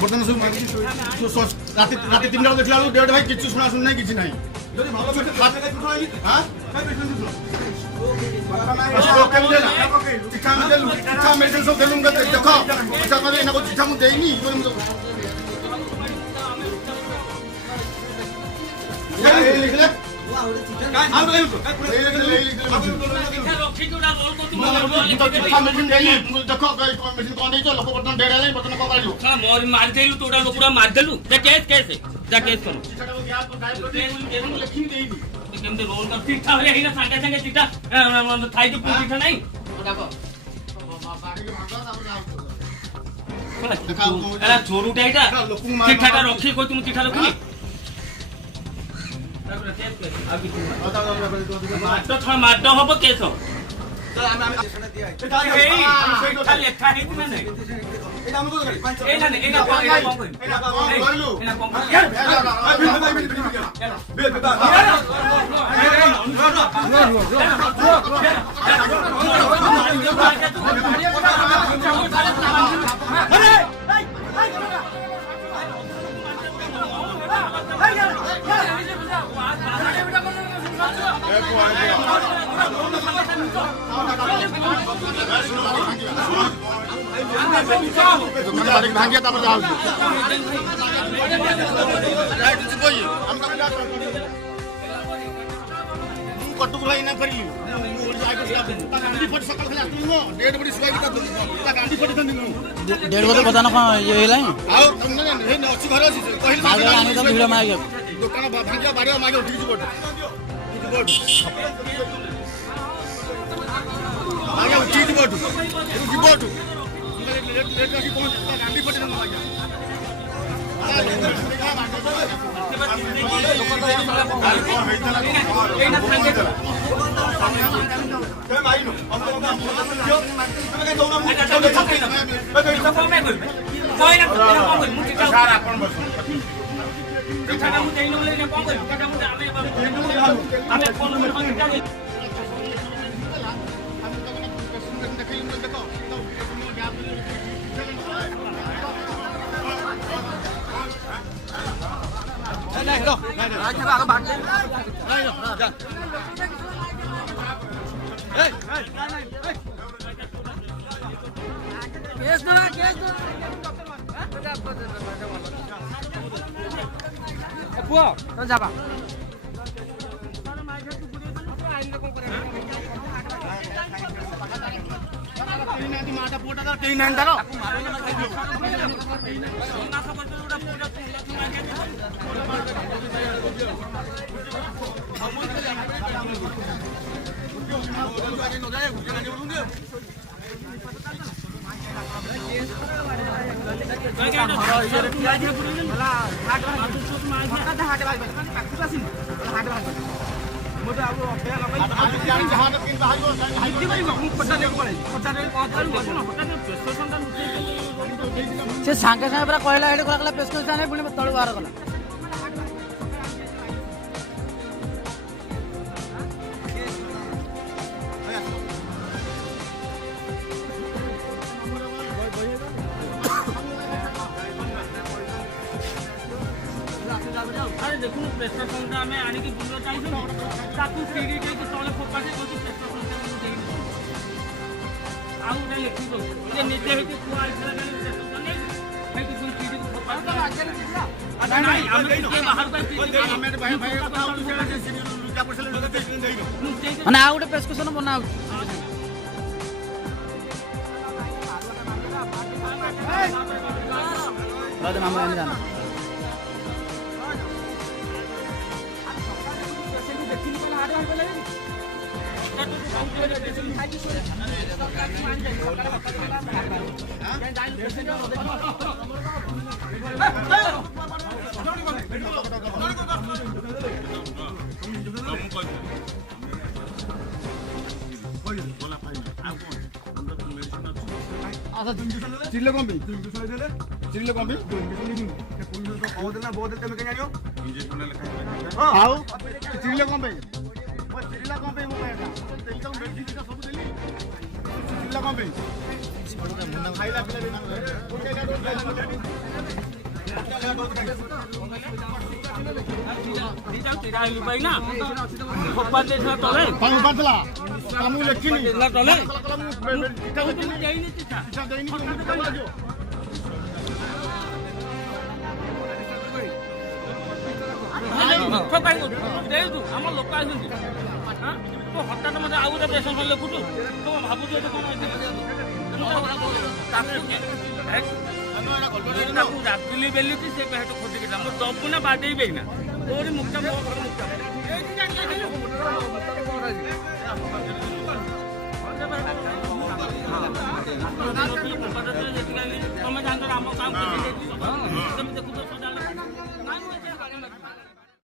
बर्तमान सब रात 3टा देखला डेट भाई किछु सुना सुन नहीं किछि नहीं मेडिसिन सब देलुम देख चिठा करे ना चिठा मु देइनी लिखले मारदेलु तोड़ा लोकरा मारदेलु केस केस जा केस करो केमते रोल कर चिठा होय हिना संगे संगे चिठा थाई तो चिठा नहीं एला छोरू टाइटा चिठाटा रखी कोइ तुम चिठा रखनी माड हम केस भांगिया तापर जाऊ कटुक भाई ना करी डेढ़ बजे पता ना ये हेला अच्छी घर अच्छी दुकान भांगिया बाड़िया मागे उठी आगे उठी जीवटू गांधी पटे जाबा माटा पोटा केही नाही तर से सांगे सांगे पूरा कहला हेड करा पेशकस नहीं पुणी तलू बाहर कला देखो प्रेशर फोन आम आनिकी बुल चाहिए सीढ़ी तले फोपाटे आउ लिखी दे निजे मैंने आउ गोटे प्रेसक्रिप्शन बना ମାମୁଁ ଜାଣି ଜାଣ ଚିରିଲେ କଣ ପାଇଁ ଚିରିଲେ କଣ ପାଇଁ ଆଉ ଚିରିଲେ କଣ ପାଇଁ ଚିରିଲା କଣ ପାଇଁ ମୋ ସବୁ ଦେଲି ଚିରିଲା କଣ ପାଇଁ ଖାଇଲା ପିଲା ମୁଁ ଲେଖିନି ଆମ ଲୋକ ଆସନ୍ତି ହଠାତ୍ ମତେ ଆଉ ଗୋଟେ ପେସେଣ୍ଟ ଲେଖୁଛୁ ତୁ ଭାବୁଛୁ ଏଠି କଣ ତାକୁ ରାତିଲି ବେଲୁଛି ସେ ହେଠୁ ଖୋଜିକି ମୁଁ ଦବୁ ନା ବାଡେଇବେ ନା କୋଉଠି ମୁକ୍ତା ମୋ ଘର ମୁକ୍ତା ତମେ ଜାଣିଛ ଆମ କାମ ତମେ ଦେଖୁଛ